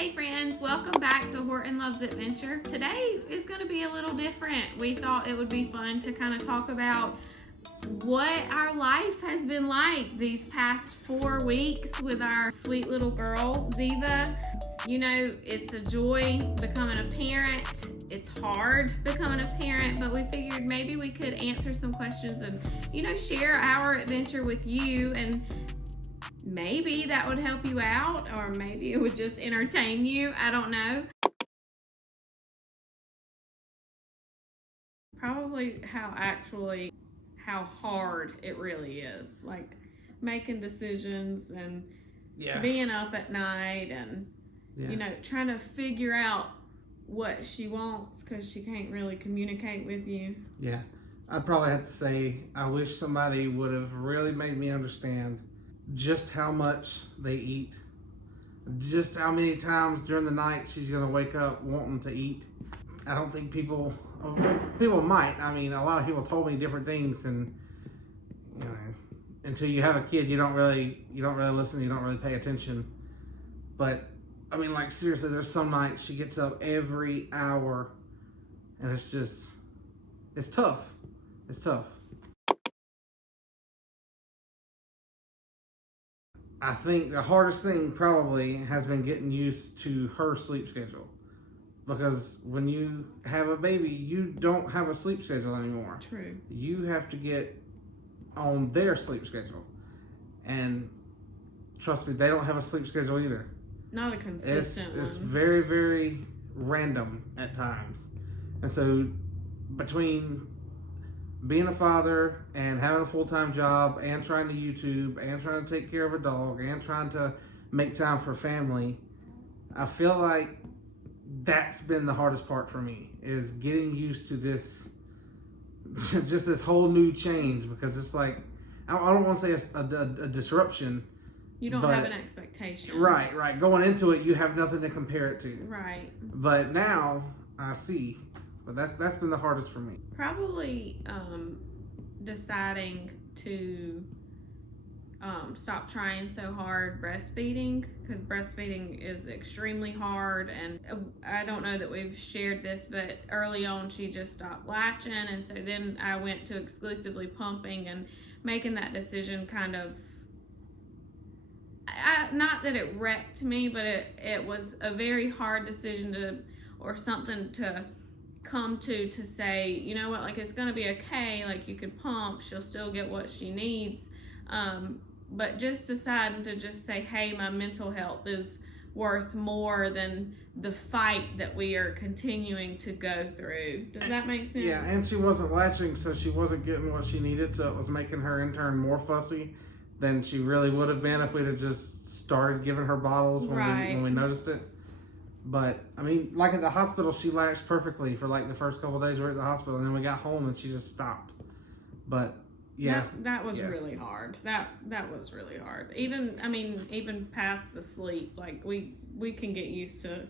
Hey friends, welcome back to Horton Loves Adventure. Today is going to be a little different. We thought it would be fun to kind of talk about what our life has been like these past 4 weeks with our sweet little girl, Ziva. You know, it's a joy becoming a parent. It's hard becoming a parent, but we figured maybe we could answer some questions and, share our adventure with you, and maybe that would help you out, or maybe it would just entertain you. I don't know. Probably how hard it really is. Like making decisions and being up at night and, trying to figure out what she wants because she can't really communicate with you. Yeah. I'd probably have to say I wish somebody would have really made me understand just how much they eat, just how many times during the night she's going to wake up wanting to eat. I don't think people might. I mean, a lot of people told me different things, and until you have a kid, you don't really listen, you don't really pay attention. But I mean, like, seriously, there's some nights she gets up every hour, and it's tough. It's tough. I think the hardest thing probably has been getting used to her sleep schedule. Because when you have a baby, you don't have a sleep schedule anymore. True. You have to get on their sleep schedule. And trust me, they don't have a sleep schedule either. Not a consistent one. It's very, very random at times. And so between being a father and having a full-time job and trying to YouTube and trying to take care of a dog and trying to make time for family, I feel like that's been the hardest part for me, is getting used to this, just this whole new change, because it's like, I don't want to say it's a disruption. You don't have an expectation. Right. Going into it, you have nothing to compare it to. Right. But now I see. But that's been the hardest for me. Probably deciding to stop trying so hard breastfeeding, because breastfeeding is extremely hard. And I don't know that we've shared this, but early on she just stopped latching, and so then I went to exclusively pumping, and making that decision kind of, not that it wrecked me, but it was a very hard decision something to come to say, you know what, like, it's gonna be okay, like, you could pump, she'll still get what she needs, but just deciding to just say, hey, my mental health is worth more than the fight that we are continuing to go through. Does that make sense? Yeah, and she wasn't latching, so she wasn't getting what she needed, so it was making her in turn more fussy than she really would have been if we'd have just started giving her bottles when we noticed it. But I mean, like at the hospital, she latched perfectly for like the first couple of days we were at the hospital, and then we got home and she just stopped. But yeah, that was really hard. That was really hard. Even past the sleep, like we can get used to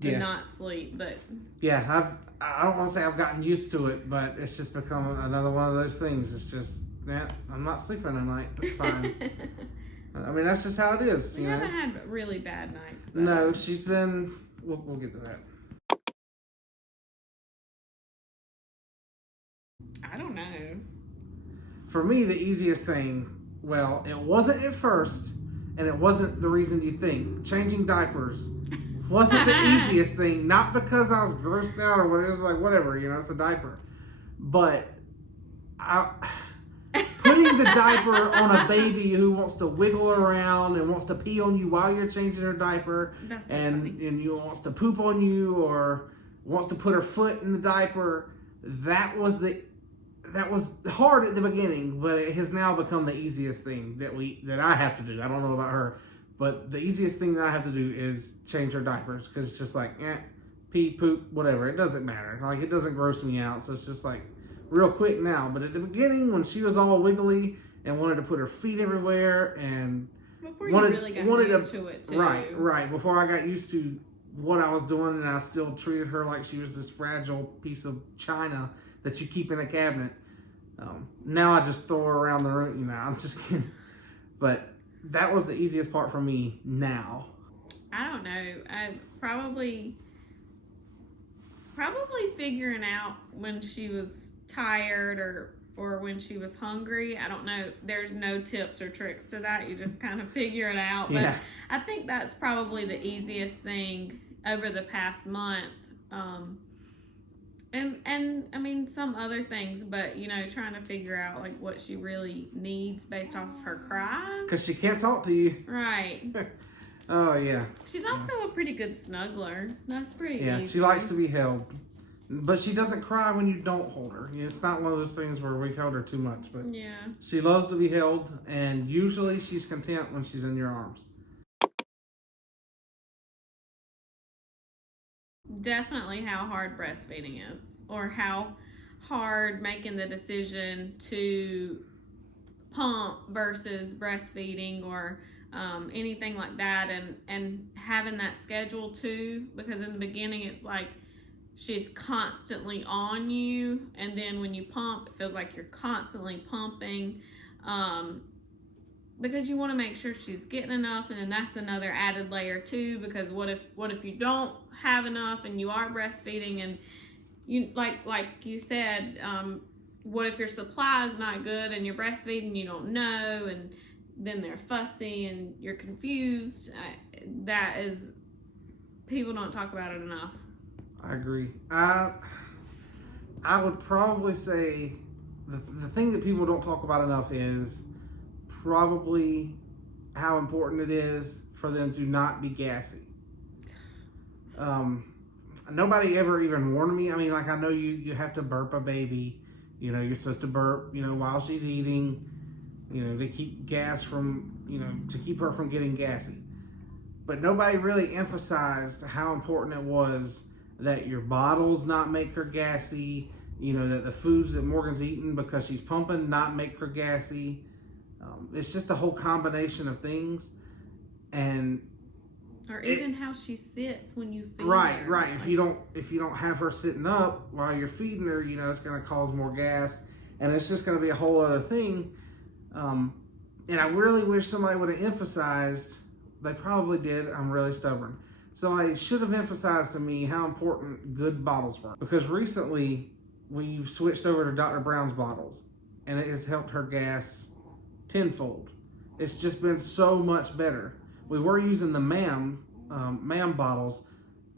not sleep, but I don't want to say I've gotten used to it, but it's just become another one of those things. It's just, I'm not sleeping tonight. It's fine. I mean, that's just how it is. We haven't had really bad nights, though. No, she's been. We'll get to that. I don't know. For me, the easiest thing, well, it wasn't at first, and it wasn't the reason you think. Changing diapers wasn't the easiest thing, not because I was grossed out or whatever. It was like, whatever, it's a diaper. But putting the diaper on a baby who wants to wiggle around and wants to pee on you while you're changing her diaper, and you wants to poop on you or wants to put her foot in the diaper, that was hard at the beginning, but it has now become the easiest thing that I have to do. I don't know about her, but the easiest thing that I have to do is change her diapers, because it's just like, pee, poop, whatever. It doesn't matter. Like, it doesn't gross me out, so it's just like real quick now. But at the beginning, when she was all wiggly and wanted to put her feet everywhere and wanted used to it too. Right. Before I got used to what I was doing, and I still treated her like she was this fragile piece of china that you keep in a cabinet. Now I just throw her around the room. I'm just kidding. But that was the easiest part for me now. I don't know. I probably figuring out when she was tired or when she was hungry. I don't know. There's no tips or tricks to that. You just kind of figure it out. But Yeah. I think that's probably the easiest thing over the past month. And I mean some other things, but you know, trying to figure out like what she really needs based off of her cries. Because she can't talk to you. Right. Oh, yeah. She's also a pretty good snuggler. That's pretty Yeah, easy. she likes to be held. But she doesn't cry when you don't hold her. You know, it's not one of those things where we've held her too much. But Yeah. she loves to be held, and usually she's content when she's in your arms. Definitely how hard breastfeeding is, or how hard making the decision to pump versus breastfeeding, or anything like that, and having that schedule too, because in the beginning it's like she's constantly on you, and then when you pump it feels like you're constantly pumping, because you want to make sure she's getting enough, and then that's another added layer too, because what if you don't have enough and you are breastfeeding, and you like you said, what if your supply is not good and you're breastfeeding, you don't know, and then they're fussy and you're confused. That is, people don't talk about it enough. I agree. I would probably say the thing that people don't talk about enough is probably how important it is for them to not be gassy. Nobody ever even warned me. I mean, like, I know you have to burp a baby. You know, you're supposed to burp, you know, while she's eating, you know, to keep gas from, you know, to keep her from getting gassy. But nobody really emphasized how important it was that your bottles not make her gassy, you know, that the foods that Morgan's eating because she's pumping not make her gassy. It's just a whole combination of things. And or even how she sits when you feed right, her. Right. If you don't have her sitting up while you're feeding her, you know, it's going to cause more gas, and it's just going to be a whole other thing. And I really wish somebody would have emphasized. They probably did. I'm really stubborn. So I should have emphasized to me how important good bottles were, because recently we've switched over to Dr. Brown's bottles, and it has helped her gas tenfold. It's just been so much better. We were using the ma'am bottles.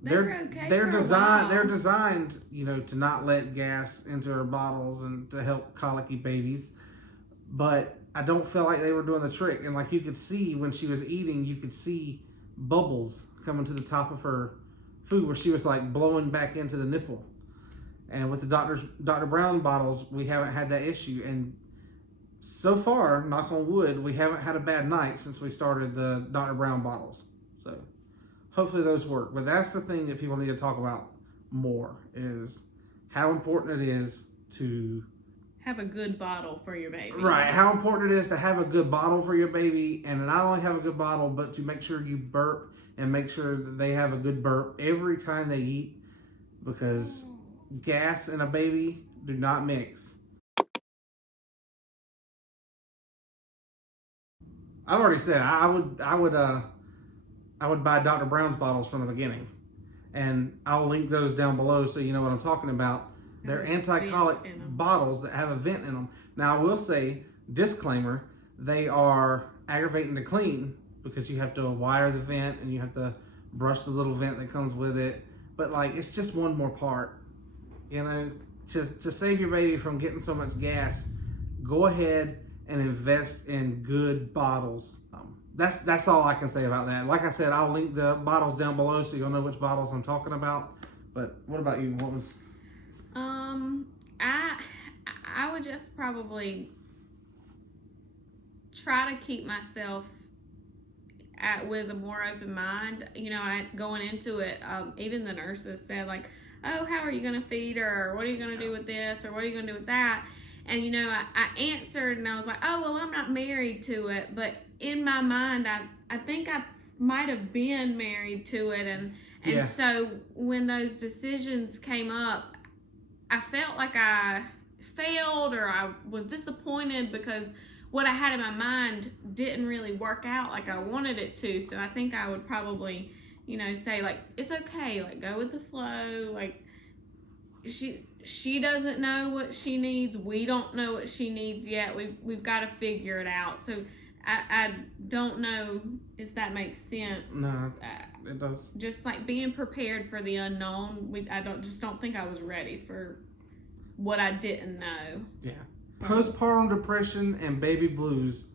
They're designed, you know, to not let gas into her bottles and to help colicky babies. But I don't feel like they were doing the trick. And like you could see when she was eating, you could see bubbles coming to the top of her food where she was like blowing back into the nipple. And with the Dr. Brown bottles, we haven't had that issue. And so far, knock on wood, we haven't had a bad night since we started the Dr. Brown bottles. So hopefully those work. But that's the thing that people need to talk about more, is how important it is to have a good bottle for your baby. Right, how important it is to have a good bottle for your baby, and not only have a good bottle, but to make sure you burp and make sure that they have a good burp every time they eat, because gas and a baby do not mix. I've already said I would buy Dr. Brown's bottles from the beginning, and I'll link those down below so you know what I'm talking about. They're anti-colic bottles that have a vent in them. Now I will say, disclaimer, they are aggravating to clean because you have to wire the vent and you have to brush the little vent that comes with it. But like, it's just one more part, you know, to save your baby from getting so much gas. Go ahead and invest in good bottles. That's all I can say about that. Like I said, I'll link the bottles down below so you'll know which bottles I'm talking about. But what about you? What was? I would just probably try to keep myself with a more open mind. You know, going into it, even the nurses said like, "Oh, how are you going to feed her? Or what are you going to do with this? Or what are you going to do with that?" And you know, I answered and I was like, "Oh, well, I'm not married to it," but in my mind, I think I might have been married to it, and Yeah. So when those decisions came up, I felt like I failed or I was disappointed because what I had in my mind didn't really work out like I wanted it to. So I think I would probably say like, it's okay, like go with the flow. Like she doesn't know what she needs. We don't know what she needs yet. We've got to figure it out. So I don't know if that makes sense. No, it does. Just like being prepared for the unknown. I don't think I was ready for what I didn't know. Yeah. Postpartum depression and baby blues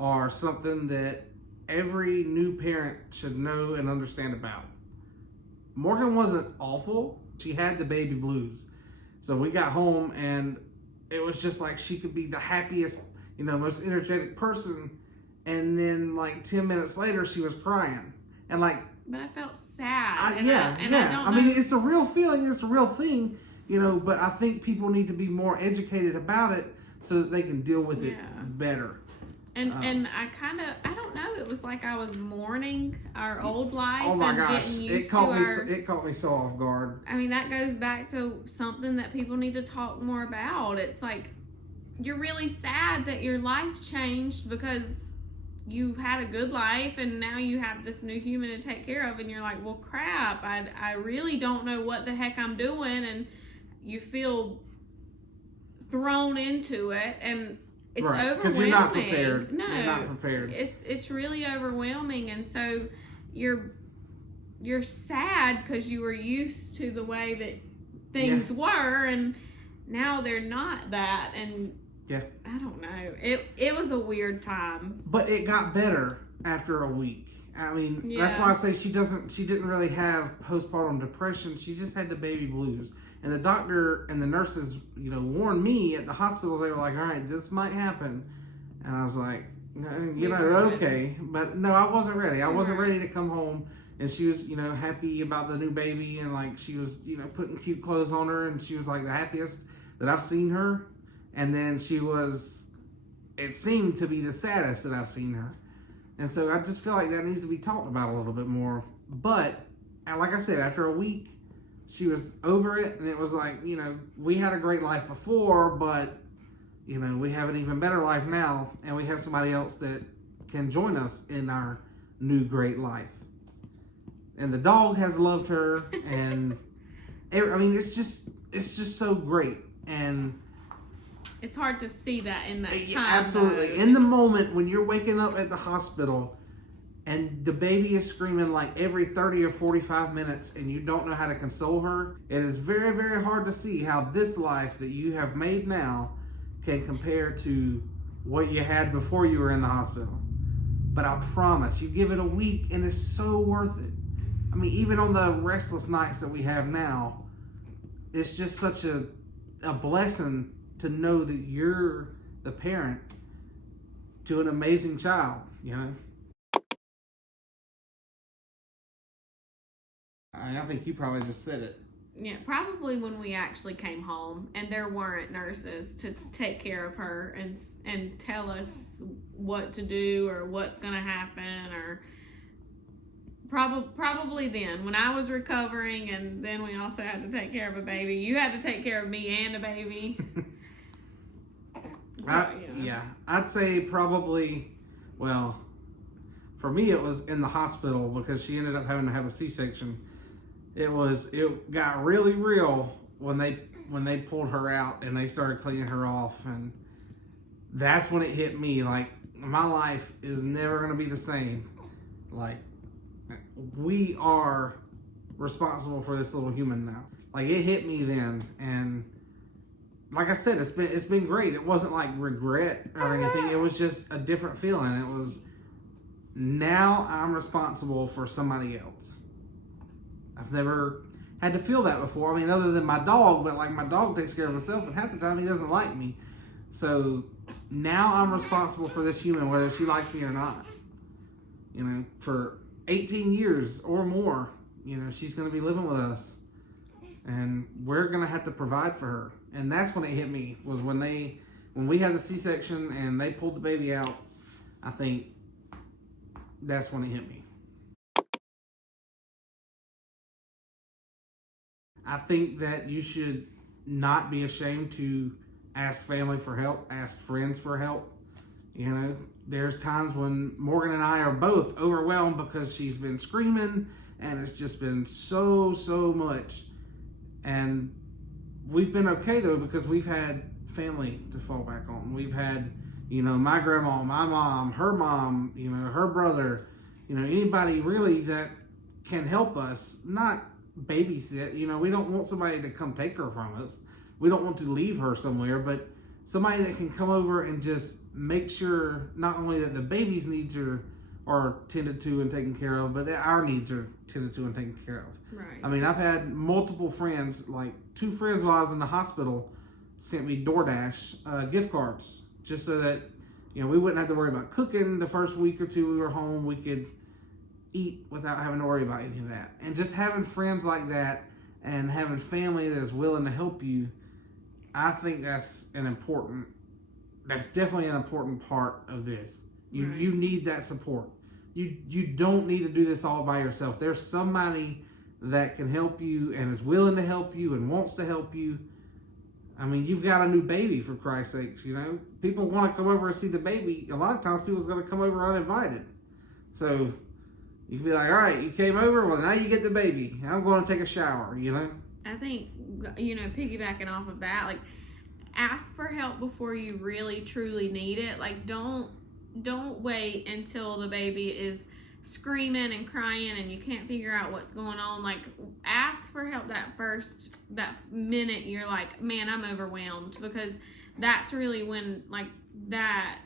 are something that every new parent should know and understand about. Morgan wasn't awful. She had the baby blues. So we got home and it was just like she could be the happiest, most energetic person. And then like 10 minutes later, she was crying. And like... But I felt sad. Yeah. I mean, it's a real feeling. It's a real thing, but I think people need to be more educated about it so that they can deal with it better. And I don't know, it was like I was mourning our old life. Oh my gosh, getting used it caught me so off guard. I mean, that goes back to something that people need to talk more about. It's like, you're really sad that your life changed because you had a good life and now you have this new human to take care of, and you're like, well crap, I really don't know what the heck I'm doing, and you feel thrown into it, and it's overwhelming. Because you're not prepared. No, you're not prepared. It's really overwhelming, and so you're sad because you were used to the way that things were, and now they're not that, and I don't know. It was a weird time. But it got better after a week. I mean, that's why I say she didn't really have postpartum depression. She just had the baby blues. And the doctor and the nurses, warned me at the hospital. They were like, all right, this might happen. And I was like, okay. But no, I wasn't ready. I wasn't ready to come home. And she was, happy about the new baby. And like, she was, putting cute clothes on her. And she was like the happiest that I've seen her. And then it seemed to be the saddest that I've seen her. And so I just feel like that needs to be talked about a little bit more. But like I said, after a week, she was over it, and it was like, we had a great life before, but, we have an even better life now, and we have somebody else that can join us in our new great life. And the dog has loved her, and, it's just so great, and... It's hard to see that in that time. Absolutely. Though. In the moment when you're waking up at the hospital, and the baby is screaming like every 30 or 45 minutes and you don't know how to console her, it is very, very hard to see how this life that you have made now can compare to what you had before you were in the hospital. But I promise, you give it a week and it's so worth it. I mean, even on the restless nights that we have now, it's just such a blessing to know that you're the parent to an amazing child, I think you probably just said it. Yeah, probably when we actually came home and there weren't nurses to take care of her and tell us what to do or what's going to happen, or probably then when I was recovering, and then we also had to take care of a baby. You had to take care of me and a baby. I'd say probably, well, for me it was in the hospital because she ended up having to have a C-section. It got really real when they pulled her out and they started cleaning her off, and that's when it hit me, like, my life is never going to be the same. Like, we are responsible for this little human now. Like, it hit me then, and like I said, it's been great. It wasn't like regret or anything. It was just a different feeling. It was, now I'm responsible for somebody else. I've never had to feel that before. I mean, other than my dog, but like my dog takes care of himself, and half the time he doesn't like me. So now I'm responsible for this human, whether she likes me or not. For 18 years or more, she's going to be living with us, and we're going to have to provide for her. And that's when it hit me, was when we had the C-section and they pulled the baby out. I think that's when it hit me. I think that you should not be ashamed to ask family for help, ask friends for help. There's times when Morgan and I are both overwhelmed because she's been screaming and it's just been so much. And we've been okay though, because we've had family to fall back on. We've had, my grandma, my mom, her brother, anybody really that can help us, not babysit. We don't want somebody to come take her from us. We don't want to leave her somewhere, but somebody that can come over and just make sure not only that the baby's needs are tended to and taken care of, but that our needs are tended to and taken care of. Right. I mean, I've had multiple friends, like 2 friends while I was in the hospital, sent me DoorDash gift cards just so that, we wouldn't have to worry about cooking the first week or 2 we were home. We could eat without having to worry about any of that. And just having friends like that and having family that is willing to help you, I think that's definitely an important part of this. You need that support. You don't need to do this all by yourself. There's somebody that can help you and is willing to help you and wants to help you. I mean, you've got a new baby, for Christ's sakes, People want to come over and see the baby. A lot of times people's going to come over uninvited. So you can be like, all right, you came over, well, now you get the baby. I'm going to take a shower, I think, piggybacking off of that, like, ask for help before you really, truly need it. Like, don't wait until the baby is screaming and crying and you can't figure out what's going on. Like, ask for help that minute you're like, man, I'm overwhelmed, because that's really when, like, that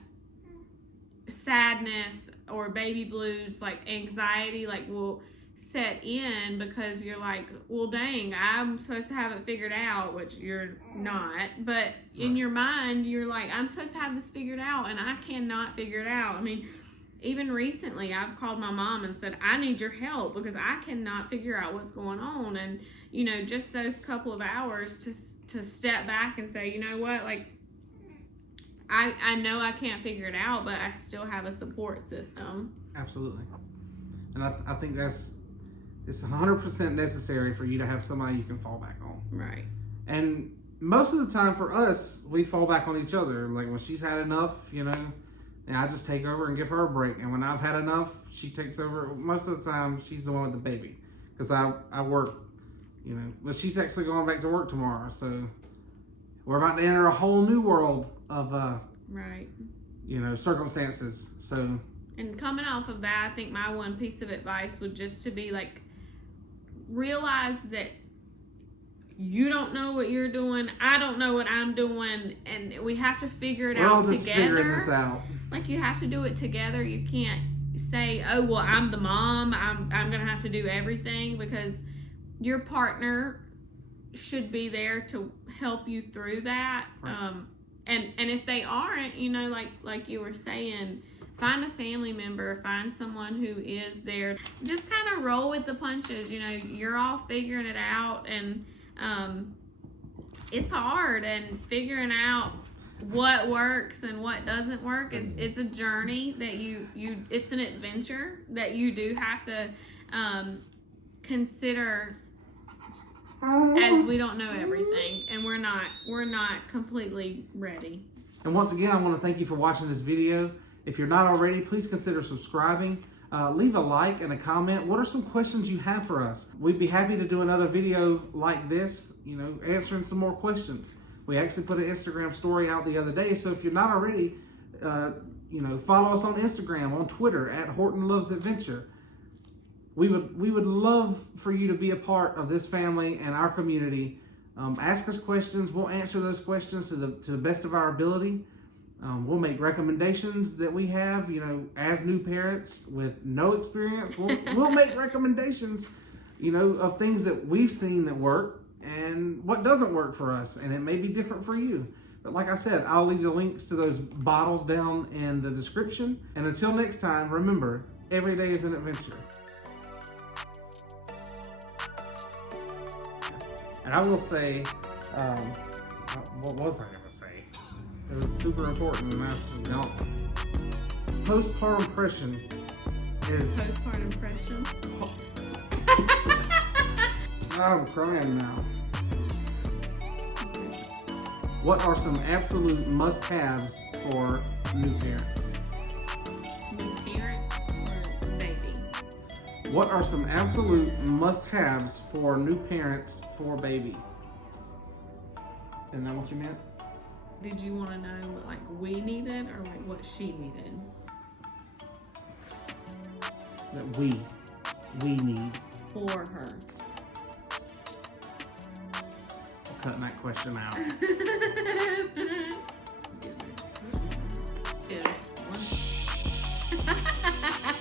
sadness or baby blues, like anxiety, like, will set in, because you're like, well, dang, I'm supposed to have it figured out, which you're not, but in your mind you're like, I'm supposed to have this figured out and I cannot figure it out. I mean, even recently I've called my mom and said, I need your help because I cannot figure out what's going on. And just those couple of hours to step back and say, you know what, like, I know I can't figure it out, but I still have a support system. Absolutely. And I think it's 100% necessary for you to have somebody you can fall back on. Right. And most of the time for us, we fall back on each other. Like, when she's had enough, and I just take over and give her a break. And when I've had enough, she takes over. Most of the time, she's the one with the baby, because I work, but she's actually going back to work tomorrow. So we're about to enter a whole new world of, right. Circumstances. So. And coming off of that, I think my one piece of advice would just to be like, realize that you don't know what you're doing, I don't know what I'm doing, and we have to figure it out together. We're all just figuring this out. Like, you have to do it together. You can't say, oh, well, I'm the mom, I'm gonna have to do everything, because your partner should be there to help you through that. Right. And if they aren't, like you were saying, find a family member, find someone who is there. Just kind of roll with the punches. You're all figuring it out, and it's hard, and figuring out what works and what doesn't work. It's a journey that it's an adventure that you do have to consider, as we don't know everything, and we're not completely ready. And once again, I want to thank you for watching this video. If you're not already, please consider subscribing. Leave a like and a comment. What are some questions you have for us? We'd be happy to do another video like this, answering some more questions. We actually put an Instagram story out the other day, so if you're not already, follow us on Instagram, on Twitter, at Horton Loves Adventure. We would love for you to be a part of this family and our community. Ask us questions. We'll answer those questions to the best of our ability. We'll make recommendations that we have, as new parents with no experience. We'll make recommendations, of things that we've seen that work and what doesn't work for us. And it may be different for you. But like I said, I'll leave the links to those bottles down in the description. And until next time, remember, every day is an adventure. And I will say, what was I going to say? It was super important, and that's gone. Postpartum depression is... Postpartum depression? I'm crying now. What are some absolute must-haves for new parents? New parents or baby? What are some absolute must-haves for new parents for baby? Isn't that what you meant? Did you want to know what like we needed or like what she needed? That we need. For her. I'm cutting that question out. Is one.